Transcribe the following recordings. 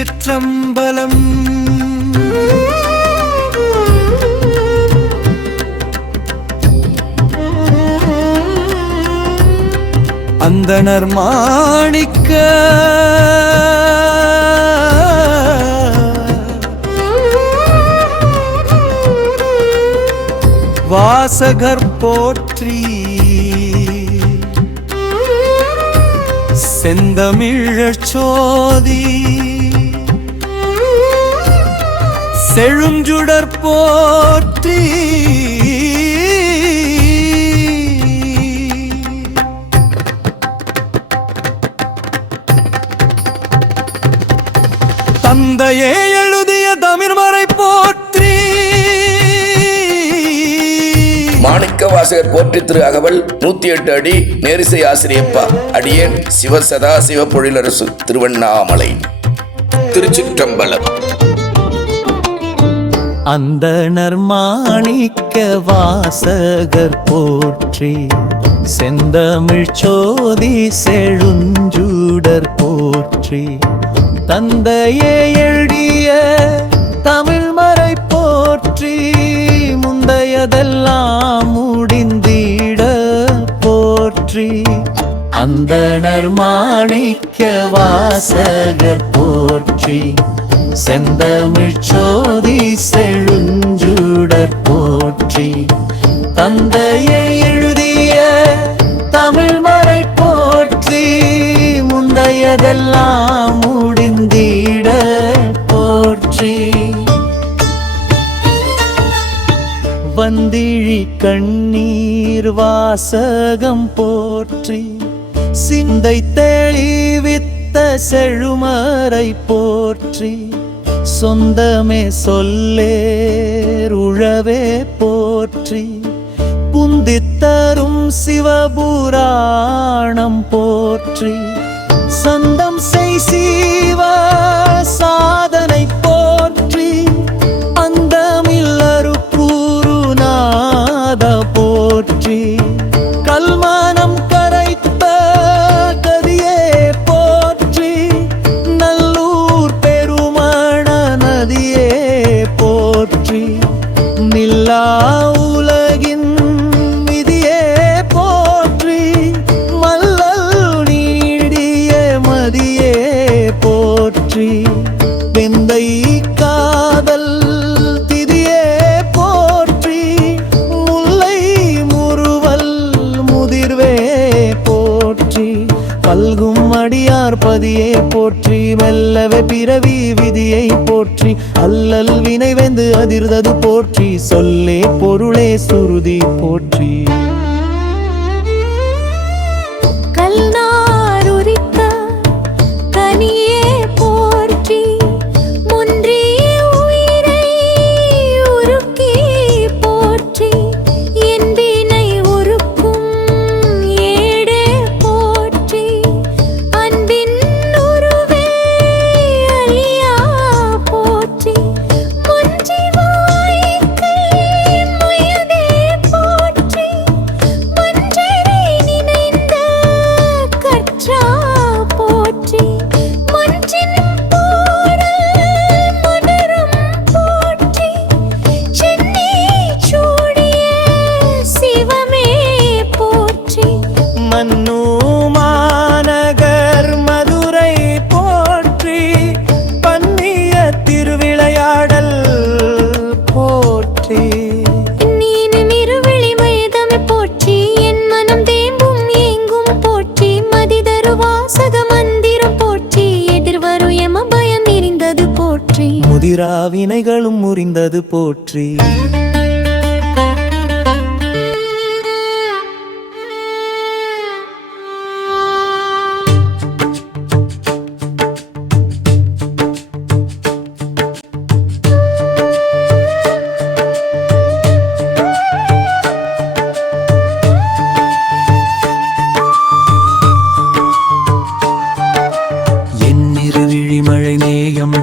திருச்சிற்றம்பலம். அந்தணர் மாணிக்க வாசகர் போற்றி செந்தமிழ் சோதி செழுஞ்சுடர் போற்றி தந்தையே எழுதிய தமிழ்மறை போற்றி. மாணிக்க வாசகர் போற்றி திரு அகவல் 108 அடி நேரிசை ஆசிரியப்பா. அடியேன் சிவசதா சிவ பொழிலரசு திருவண்ணாமலை. திருச்சிற்றம்பலம். அந்தணர் மாணிக்க வாசகர் போற்றி செந்தமிழ் சோதி செழுஞ்சுடர் போற்றி. தந்தையே எழுதிய தமிழ்மறை போற்றி முந்தையதெல்லாம் முடிந்திட போற்றி. அந்தணர் மாணிக்க வாசகர் போற்றி செந்தமிழ் சோதி செழுஞ்சுடர் போற்றி. தந்தையை எழுதிய தமிழ்மறை போற்றி முந்தையதெல்லாம் முடிந்திட போற்றி. வந்திழி கண்ணீர் வாசகம் போற்றி சிந்தை தெளிவித்த செழுமறை போற்றி. சொந்தமே சொல்லேர் உழவே போற்றி புந்தித்தரும் சிவபுராணம் போற்றி. சந்தம் செய் சீவ சாதனை போற்றி அந்தமில்லரு கூறுநாத போற்றி. கல்மனம் கரைத்த கதியே போற்றி நல்லூர் பெருமண நதியே போற்றி. நில்லா உலகின் விதியே போற்றி மல்லல் நீடிய மதியே போற்றி. வெந்தை காதல் திதியே போற்றி முல்லை முறுவல் முதிர்வே போற்றி. பல்கும் அடியார் பதியே போற்றி மெல்லவே பிறவி விதியை போற்றி. அல்லல் வினை வெந்து அதிர்ந்தது போற்றி சொல்லே பொருளே சுருதி போற்றி. முதிரா வினைகளும் முறிந்தது போற்றி.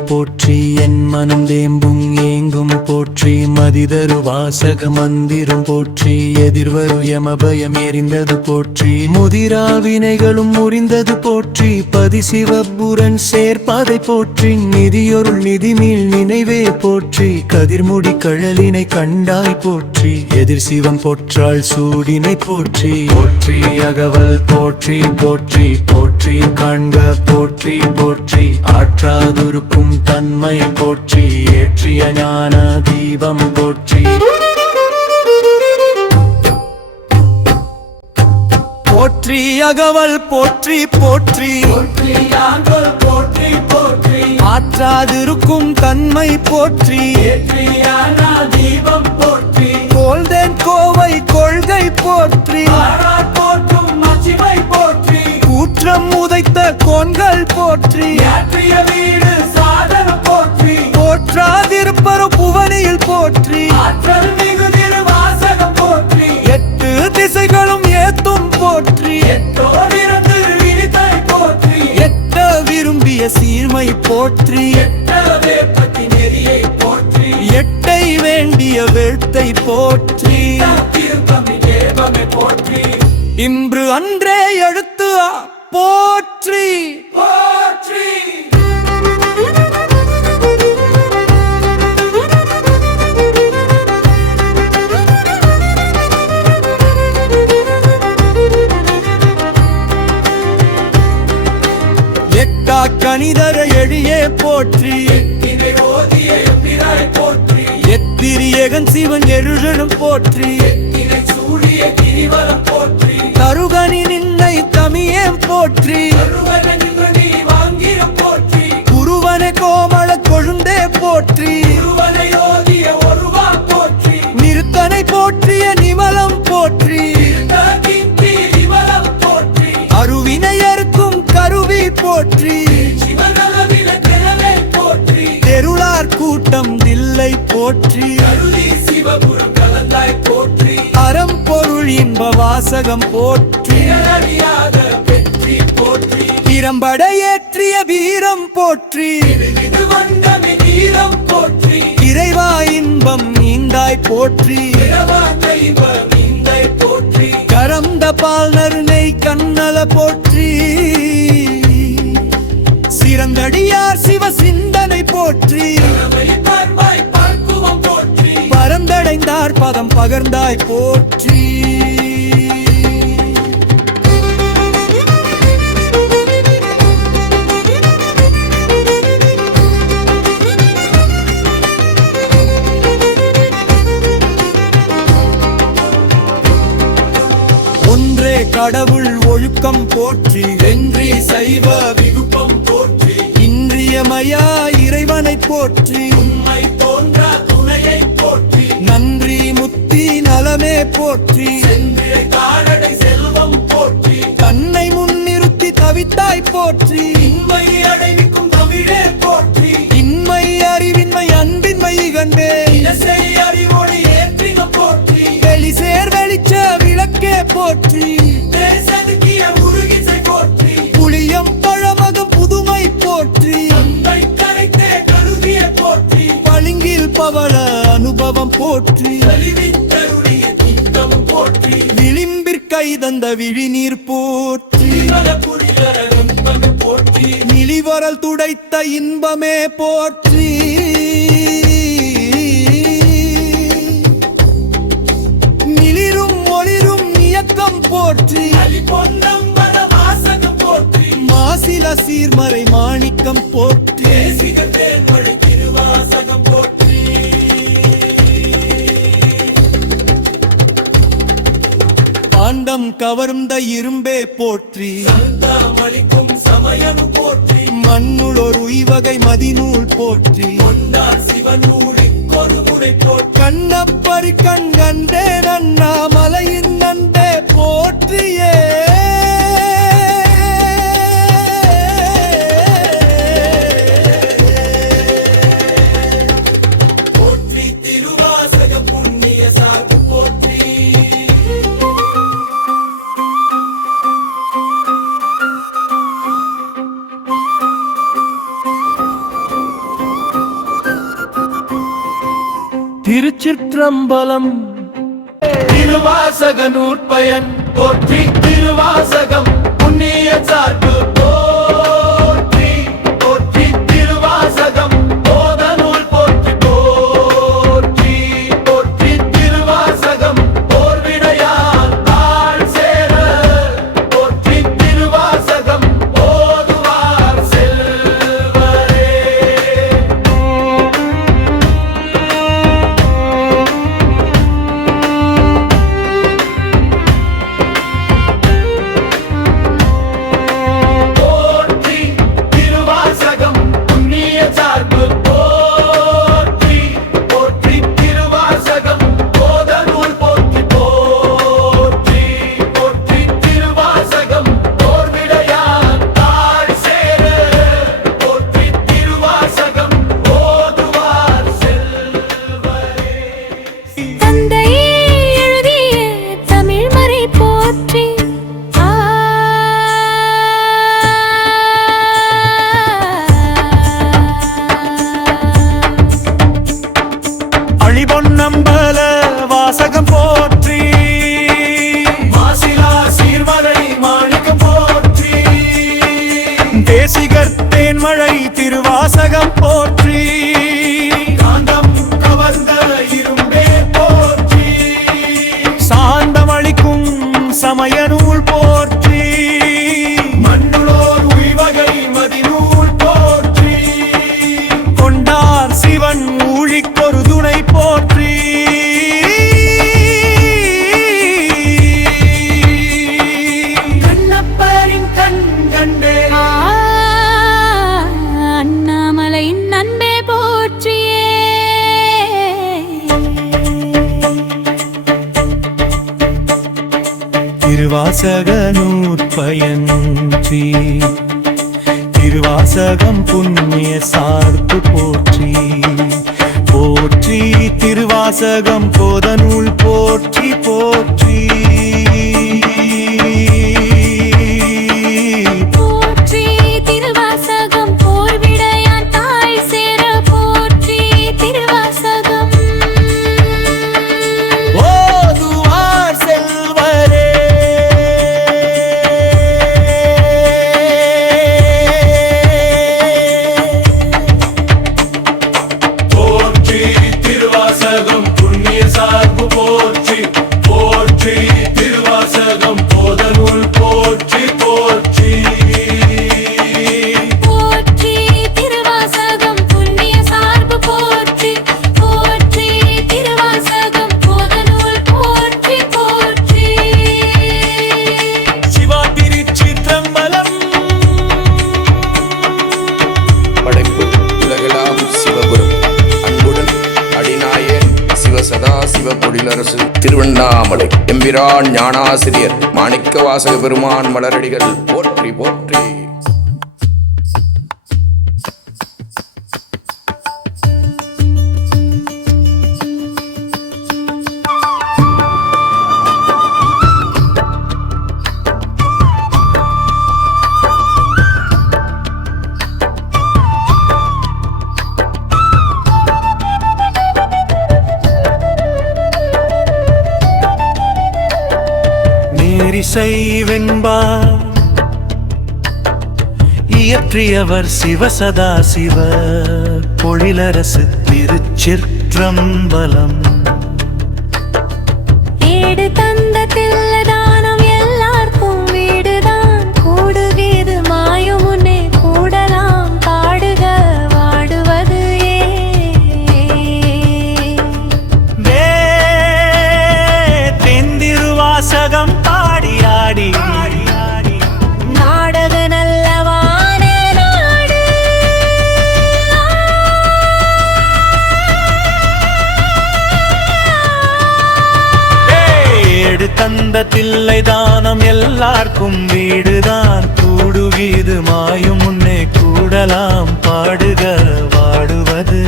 போற்றி என் மனம் தேம்பும் ஏங்கும் போற்றி மதி முதிதரு வாசக மந்திரம் போற்றி எதிர்வரு யமபயம் எரிந்தது போற்றி முதிரா வினைகளும் முறிந்தது போற்றி பதிசிவபுரன் சேர்ப்பாதை போற்றி நிதியொருள் நிதிமீள் நினைவே போற்றி கதிர்முடி கழலினை கண்டாய் போற்றி எதிர் சிவம் பொற்றாள் சூடினை போற்றி போற்றி அகவல் போற்றி போற்றி போற்றி காண்க போற்றி போற்றி ஆற்றாதுருக்கும் தன்மை போற்றி ஏற்றிய ஞான தீபம் போற்றி போற்றி அகவல் போற்றி போற்றி ஆற்றாதிருக்கும் தன்மை போற்றி தீபம் போற்றி கோல்தேன் கோவை கொள்கை போற்றி போற்றி கூற்றம் உதைத்த கோன்கள் போற்றி வீடு சாதன போற்றி போற்றாதிருப்பரும் புவனியில் போற்றி ஆற்றல் மிகு திருவாசகம் போற்றி எட்டு திசைகளும் ஏத்தும் போற்றி எட்டோடிருந்து விரிதை போற்றி எட்ட விரும்பிய சீர்மை போற்றி எட்டவே பத்தி நெறியை போற்றி எட்டை வேண்டிய வெழ்த்தை போற்றி போற்றி இன்று அன்றே எழுத்து போற்றி போற்றி எட்டா கணிதர எழியே போற்றி போற்றி எத்திரியகன் சிவன் எழுழலும் போற்றி போற்றி தருகனி நின்னை தமியேம் போற்றி குருவனை கோமள கொழுந்தே போற்றி நிறுத்தனை போற்றிய நிமலம் போற்றி அருவினையருக்கும் கருவி போற்றி தெருளார் கூட்டம் தில்லை போற்றி சிவபுரம் கலந்தாய் போற்றி அறம் பொருள் இன்ப வாசகம் போற்றி போற்றி திறம்பட ஏற்றிய வீரம் போற்றி போற்றி இறைவா இன்பம் நீந்தாய் போற்றி போற்றி கரந்த பால் நறுனை கண்ணல போற்றி சிறந்தடியார் சிவ சிந்தனை போற்றி பரந்தடைந்தார் பதம் பகர்ந்தாய் போற்றி ஒன்றே கடவுள் ஒழுக்கம் போற்றி வென்றி சைவ விகுப்பம் போற்றி இன்றியமையா இறைவனை போற்றி உண்மை தோன்ற துணையை போற்றி நன்றி முத்தி நலமே போற்றி காரடை செல்வம் போற்றி தன்னை முன்னிறுத்தி தவித்தாய் போற்றி இன்மை அடைவிக்கும் தமிழே போற்றி இன்மை அறிவின்மை அன்பின்மை கண்டே அறிவோடு ஏற்றின போற்றி வெளி சேர் வெளிச்ச விளக்கே போற்றி தேசதுக்கிய உருகிசை போற்றி புளியம் பழமகம் புதுமை போற்றி கரைத்தே கருதிய போற்றி பளிங்கில் பவள அனுபவம் போற்றி போற்றி விளிம்பிற்கை தந்த விழிநீர் போற்றி போற்றி நிலிவரல் துடைத்த இன்பமே போற்றி நிலிரும் ஒளிரும் இயக்கம் போற்றி மாசில சீர்மறை மாணிக்கம் போற்றி திருவாசகம் போற்றி பாண்டம் கவர்ந்த இரும்பே போற்றி அளிக்கும் சமயம் போற்றி மண்ணுள் ஒரு உய்வகை மதிநூல் போற்றி கண்ணப்பரி கண்கண்டே நன்னாமலையின் நண்டே போற்றியே திருச்சிற்றம்பலம். திருவாசக நூற்பயன் போற்றி, திருவாசகம் புண்ணிய சார்பு போற்றி போற்றி, திருவாசகம் போத நூல் போற்றி போற்றி போற்றி, திருவாசகம் போர்விடையால் தாழ் சேர போற்றி, திருவாசகம் ஓதுவார் செல்வரே. போற்றி திருவாசகம் புண்ணிய சார்பு போற்றி போற்றி, திருவாசகம் போத நூல் போற்றி போற்றி போற்றி, திருவாசகம் போர்விடையான் தாழ் சேர போற்றி, திருவாசகம் ஓதுவார் செல்வரே. தந்தையே எழுதிய தமிழ்மறை போற்றி. அழிபொன்னம்பல வாசகம் போற்றி, மாசிலா சீர்மறை மாணிக்கம் போற்றி, தேசிகர் தேன்மழை திருவாசகம் போற்றி, காந்தம் கவர்ந்த இரும்பே போற்றி, சாந்தமளிக்கும் சமய நூல் போற்றி, மண்ணுளோர் உய்வகை மதிநூல் போற்றி, கொண்டார் சிவன் ஊழிக்கொரு துணை போற்றி, கண்ணப்பரின் கண் கண்டே அண்ணாமலையின் நண்பே போற்றியே. திருவாசக நூற்பயன்றி, திருவாசகம் புண்ணிய சார்பு போற்றி போற்றி, திருவாசகம் போத நூல் போற்றி போற்றி போற்றி திருவாசகம் போர்விடையான் தாழ் சேர போற்றி, திருவாசகம் ஓதுவார் செல்வரே. போற்றி திருவாசகம் புண்ணிய சார்பு போற்றி போற்றி, திருவாசகம் போத நூல் போற்றி போற்றி போற்றி, திருவாசகம் புண்ணிய சார்பு போற்றி போற்றி, திருவாசகம் போத நூல் போற்றி போற்றி. சிவா திருச்சிற்றம்பலம். படைப்பு உலகெல்லாம் சிவபுரம். அன்புடன் அடிநாயன் சிவசதா சிவ பொழிலரசு திருவண்ணாமலை எம்பிரான் ஞானாசிரியர் மாணிக்க வாசக பெருமான் மலரடிகள் போற்றி போற்றி. நேரிசை வெண்பா இயற்றியவர் சிவசதா சிவ பொழிலரசு திருச்சிற்றம்பலம். ஏடு தந்த தில்லதானம் எல்லார்க்கும் வீடுதான், கூடுகிறது மாயும் முன்னே கூடலாம் பாடுக வாடுவது தென்திருவாசகம் பாடி ஆடி நாடக நல்லவான நாடு. ஏடு தந்த தில்லை தானம் எல்லார்க்கும் வீடுதான், கூடுகிறது மாயும் முன்னே கூடலாம் பாடுக வாடுவது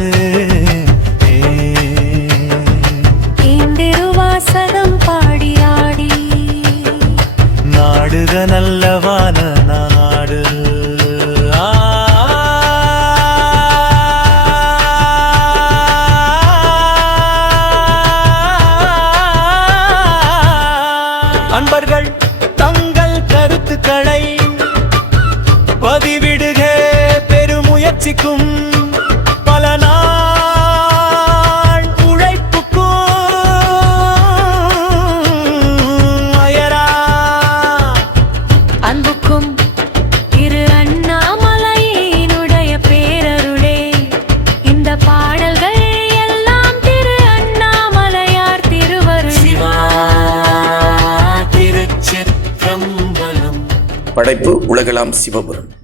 திருவாசகம் பாடி ஆடி நாடுக நல்லவான நாடு. அன்பர்கள் தங்கள் கருத்துக்களை பதிவிடுக பெருமுயற்சிக்கும் பல நாள் உழைப்புக்கும் அயரா அன்புக்கும் திரு அண்ணாமலையினுடைய பேரருளே இந்த பாடல்கள் எல்லாம் திரு அண்ணாமலையார் திருவருள் திருச்சிற்றம்பலம். படைப்பு உலகளாம் சிவபுரம்.